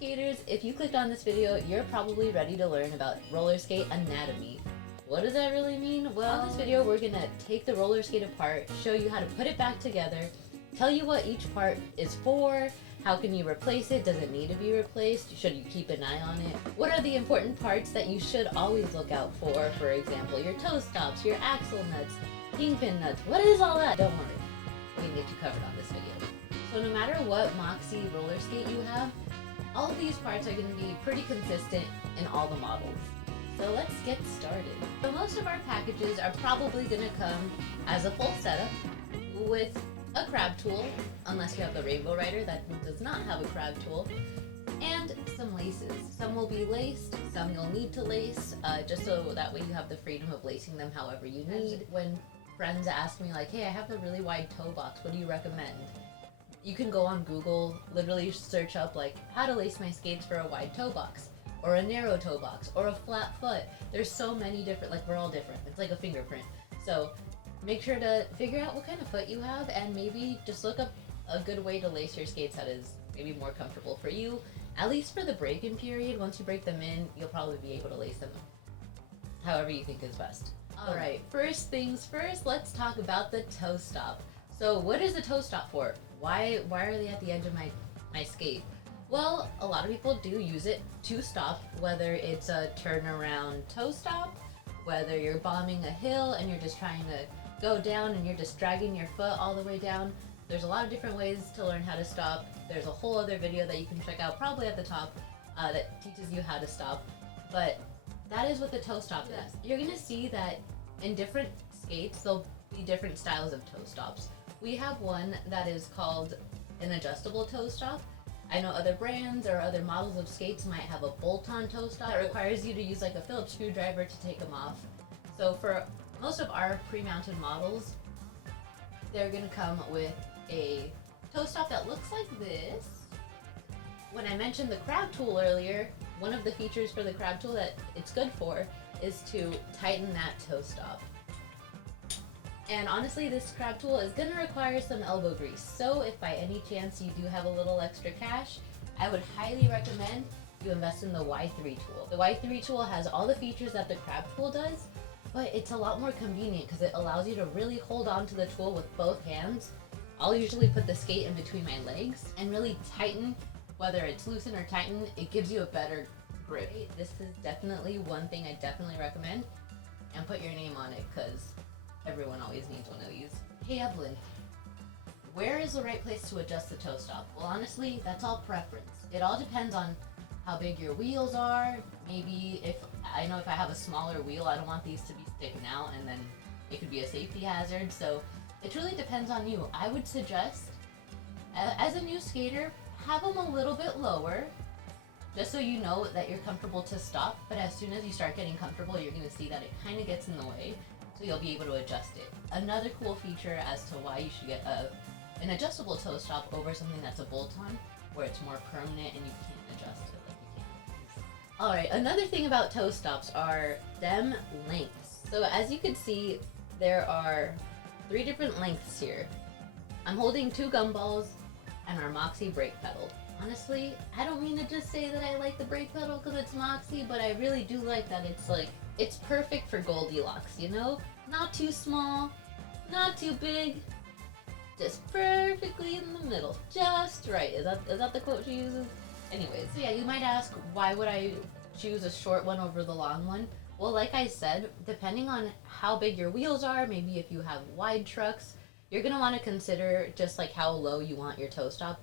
skaters, if you clicked on this video, you're probably ready to learn about roller skate anatomy. What does that really mean? Well, in this video, we're gonna take the roller skate apart, show you how to put it back together, tell you what each part is for, how can you replace it, does it need to be replaced, should you keep an eye on it, what are the important parts that you should always look out for example, your toe stops, your axle nuts, kingpin nuts, what is all that? Don't worry, we can get you covered on this video. So no matter what Moxi roller skate you have, all of these parts are going to be pretty consistent in all the models. So let's get started. So most of our packages are probably going to come as a full setup with a crab tool, unless you have the Rainbow Rider that does not have a crab tool, and some laces. Some will be laced, some you'll need to lace, just so that way you have the freedom of lacing them however you need. When friends ask me like, hey, I have a really wide toe box, what do you recommend? You can go on Google, literally search up like how to lace my skates for a wide toe box, or a narrow toe box, or a flat foot. There's so many different, like we're all different. It's like a fingerprint. So make sure to figure out what kind of foot you have and maybe just look up a good way to lace your skates that is maybe more comfortable for you. At least for the break-in period, once you break them in, you'll probably be able to lace them however you think is best. Alright, first things first, let's talk about the toe stop. So what is the toe stop for? Why are they at the edge of my skate? Well, a lot of people do use it to stop, whether it's a turnaround toe stop, whether you're bombing a hill and you're just trying to go down and you're just dragging your foot all the way down. There's a lot of different ways to learn how to stop. There's a whole other video that you can check out, probably at the top, that teaches you how to stop. But that is what the toe stop is. You're gonna see that in different skates, there'll be different styles of toe stops. We have one that is called an adjustable toe stop. I know other brands or other models of skates might have a bolt-on toe stop that requires you to use like a Phillips screwdriver to take them off. So for most of our pre-mounted models, they're gonna come with a toe stop that looks like this. When I mentioned the crab tool earlier, one of the features for the crab tool that it's good for is to tighten that toe stop. And honestly, this crab tool is going to require some elbow grease. So if by any chance you do have a little extra cash, I would highly recommend you invest in the Y3 tool. The Y3 tool has all the features that the crab tool does, but it's a lot more convenient because it allows you to really hold on to the tool with both hands. I'll usually put the skate in between my legs and really tighten, whether it's loosen or tighten, it gives you a better grip. This is definitely one thing I definitely recommend, and put your name on it because everyone always needs one of these. Hey Evelyn, where is the right place to adjust the toe stop? Well, honestly, that's all preference. It all depends on how big your wheels are. Maybe if I have a smaller wheel, I don't want these to be sticking out and then it could be a safety hazard. So it really depends on you. I would suggest, as a new skater, have them a little bit lower, just so you know that you're comfortable to stop. But as soon as you start getting comfortable, you're gonna see that it kind of gets in the way. So you'll be able to adjust it. Another cool feature as to why you should get an adjustable toe stop over something that's a bolt-on, where it's more permanent and you can't adjust it like you can. Alright, another thing about toe stops are stem lengths. So as you can see, there are 3 different lengths here. I'm holding 2 gumballs and our Moxi brake pedal. Honestly, I don't mean to just say that I like the brake pedal because it's Moxi, but I really do like that it's perfect for Goldilocks, you know? Not too small, not too big, just perfectly in the middle, just right. Is that the quote she uses? Anyways, so yeah, you might ask, why would I choose a short one over the long one? Well, like I said, depending on how big your wheels are, maybe if you have wide trucks, you're gonna want to consider just like how low you want your toe stop.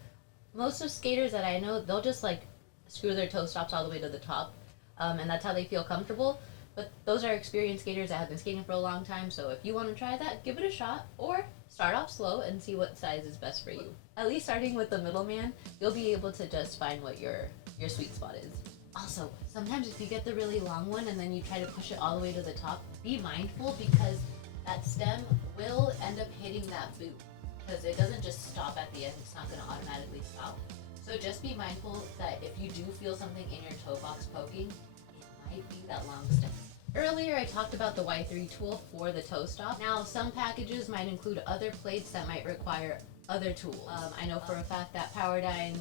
Most of skaters that I know, they'll just like screw their toe stops all the way to the top, and that's how they feel comfortable. But those are experienced skaters that have been skating for a long time, so if you want to try that, give it a shot, or start off slow and see what size is best for you. At least starting with the middleman, you'll be able to just find what your sweet spot is. Also, sometimes if you get the really long one and then you try to push it all the way to the top, be mindful because that stem will end up hitting that boot, because it doesn't just stop at the end, it's not going to automatically stop. So just be mindful that if you do feel something in your toe box poking, it might be that long stem. Earlier I talked about the Y3 tool for the toe stop. Now some packages might include other plates that might require other tools. I know for a fact that Powerdyne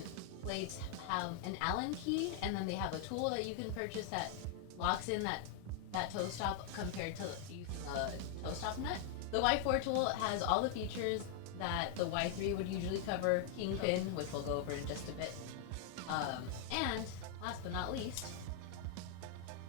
plates have an Allen key, and then they have a tool that you can purchase that locks in that toe stop compared to using a toe stop nut. The Y4 tool has all the features that the Y3 would usually cover, kingpin, which we'll go over in just a bit. And last but not least,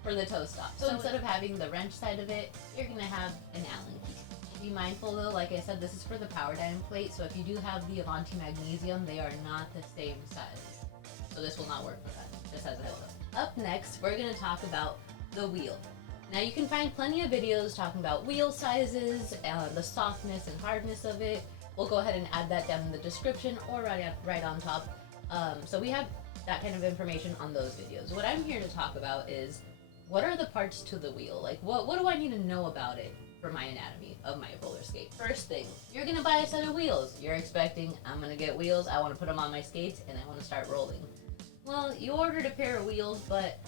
for the toe stop. So instead of having the wrench side of it, you're gonna have an Allen key. Be mindful though, like I said, this is for the Powerdyne plate, so if you do have the Avanti Magnesium, they are not the same size. So this will not work for that, just as a heads up. Up next, we're gonna talk about the wheel. Now you can find plenty of videos talking about wheel sizes, the softness and hardness of it. We'll go ahead and add that down in the description or right on top. So we have that kind of information on those videos. What I'm here to talk about is, what are the parts to the wheel? Like, what do I need to know about it for my anatomy of my roller skate? First thing, you're gonna buy a set of wheels. You're expecting, I'm gonna get wheels, I wanna put them on my skates, and I wanna start rolling. Well, you ordered a pair of wheels, but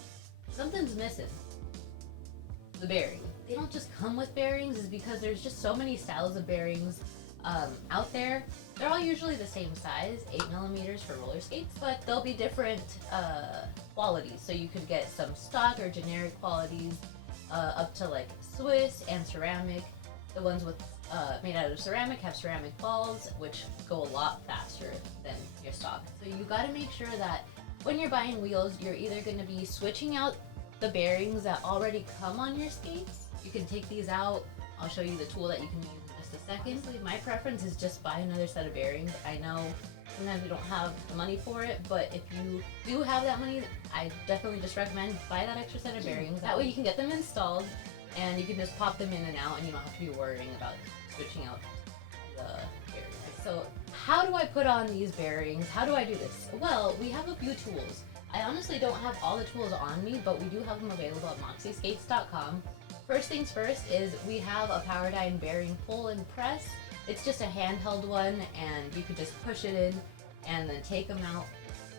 something's missing. The bearing. They don't just come with bearings, is because there's just so many styles of bearings out there. They're all usually the same size, 8mm for roller skates, but they'll be different qualities. So you could get some stock or generic qualities up to like Swiss and ceramic. The ones with made out of ceramic have ceramic balls, which go a lot faster than your stock. So you gotta make sure that when you're buying wheels, you're either gonna be switching out the bearings that already come on your skates. You can take these out. I'll show you the tool that you can use in just a second. Honestly, my preference is just buy another set of bearings. I know sometimes we don't have the money for it, but if you do have that money, I definitely just recommend buy that extra set of bearings. That way you can get them installed and you can just pop them in and out and you don't have to be worrying about switching out the bearings. So how do I put on these bearings? How do I do this? Well, we have a few tools. I honestly don't have all the tools on me, but we do have them available at moxiskates.com. First things first is we have a Powerdyne bearing pull and press. It's just a handheld one, and you could just push it in and then take them out.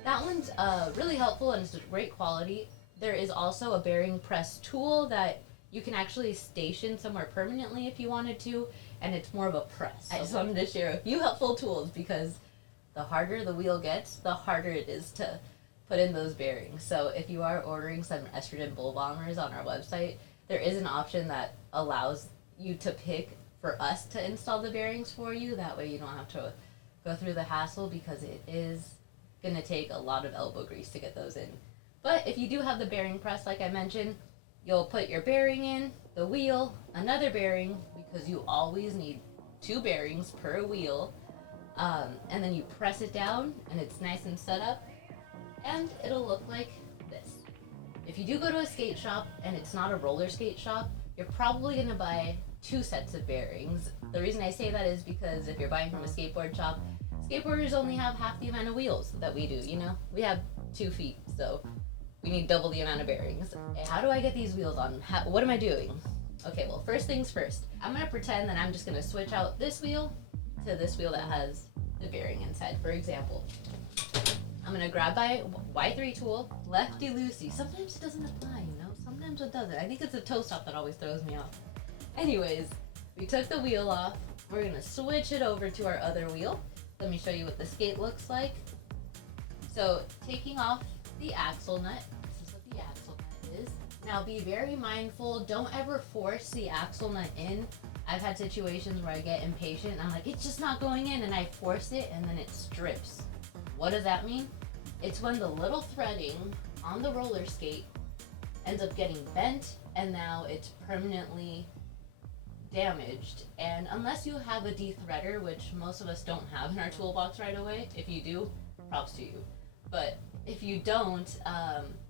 That one's really helpful and it's great quality. There is also a bearing press tool that you can actually station somewhere permanently if you wanted to, and it's more of a press. I just wanted to share a few helpful tools because the harder the wheel gets, the harder it is to put in those bearings. So if you are ordering some estrogen bull bombers on our website, there is an option that allows you to pick for us to install the bearings for you. That way you don't have to go through the hassle, because it is going to take a lot of elbow grease to get those in. But if you do have the bearing press, like I mentioned, you'll put your bearing in, the wheel, another bearing, because you always need 2 bearings per wheel, and then you press it down and it's nice and set up, and it'll look like this. If you do go to a skate shop and it's not a roller skate shop, you're probably going to buy 2 sets of bearings. The reason I say that is because if you're buying from a skateboard shop, skateboarders only have half the amount of wheels that we do, you know? We have 2 feet, so we need double the amount of bearings. And how do I get these wheels on? What am I doing? Okay, well, first things first. I'm going to pretend that I'm just going to switch out this wheel to this wheel that has the bearing inside. For example, I'm going to grab my Y3 tool, lefty-loosey. Sometimes it doesn't apply, you know? Sometimes it doesn't. I think it's the toe stop that always throws me off. Anyways, we took the wheel off. We're going to switch it over to our other wheel. Let me show you what the skate looks like. So, taking off the axle nut. This is what the axle nut is. Now, be very mindful. Don't ever force the axle nut in. I've had situations where I get impatient and I'm like, it's just not going in, and I force it and then it strips. What does that mean? It's when the little threading on the roller skate ends up getting bent and now it's permanently damaged. And unless you have a de-threader, which most of us don't have in our toolbox right away, if you do, props to you. But if you don't,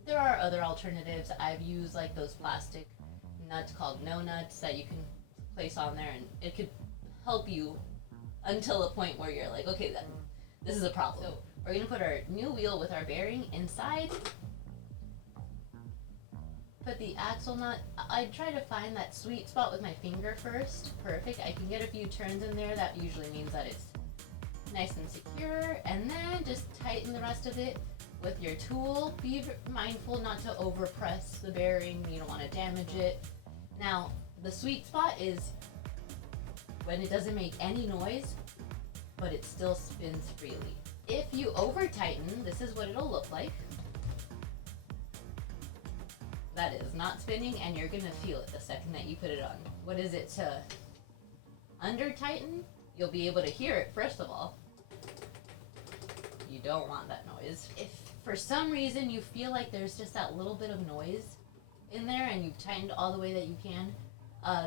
there are other alternatives. I've used like those plastic nuts called no nuts that you can place on there, and it could help you until a point where you're like, okay, this is a problem. So we're gonna put our new wheel with our bearing inside. Put the axle nut. I try to find that sweet spot with my finger first. Perfect. I can get a few turns in there. That usually means that it's nice and secure. And then just tighten the rest of it with your tool. Be mindful not to overpress the bearing. You don't want to damage it. Now, the sweet spot is when it doesn't make any noise, but it still spins freely. If you over tighten, this is what it'll look like. That is not spinning, and you're gonna feel it the second that you put it on. What is it to under tighten? You'll be able to hear it first of all. You don't want that noise. If for some reason you feel like there's just that little bit of noise in there and you've tightened all the way that you can,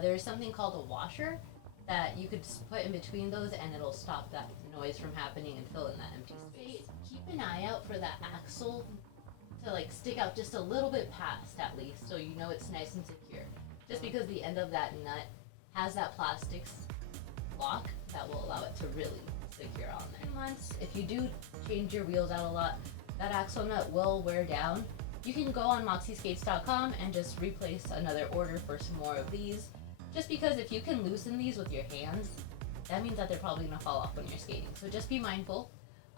there's something called a washer that you could put in between those and it'll stop that noise from happening and fill in that empty space. Keep an eye out for that axle to like stick out just a little bit past at least, so you know it's nice and secure. Just because the end of that nut has that plastic lock that will allow it to really secure on there. Once, if you do change your wheels out a lot, that axle nut will wear down. You can go on moxiskates.com and just replace another order for some more of these. Just because if you can loosen these with your hands, that means that they're probably gonna fall off when you're skating. So just be mindful.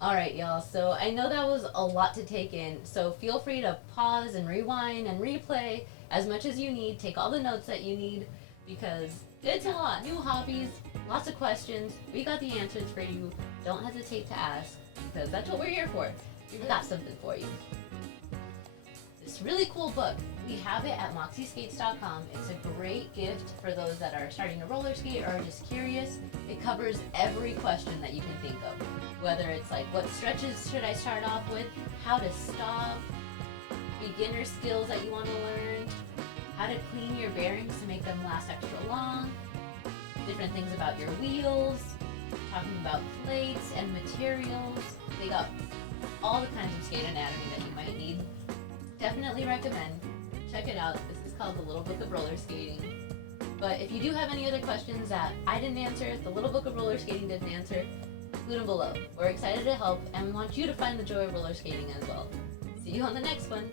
Alright y'all, so I know that was a lot to take in, so feel free to pause and rewind and replay as much as you need. Take all the notes that you need because it's a lot. New hobbies, lots of questions. We got the answers for you. Don't hesitate to ask because that's what we're here for. We've got something for you. This really cool book, we have it at moxiskates.com. It's a great gift for those that are starting to roller skate or are just curious. It covers every question that you can think of. Whether it's like, what stretches should I start off with? How to stop? Beginner skills that you want to learn? How to clean your bearings to make them last extra long? Different things about your wheels? Talking about plates and materials. They got all the kinds of skate anatomy that you might need. Definitely recommend. Check it out. This is called The Little Book of Roller Skating. But if you do have any other questions that I didn't answer, The Little Book of Roller Skating didn't answer, include them below. We're excited to help and we want you to find the joy of roller skating as well. See you on the next one.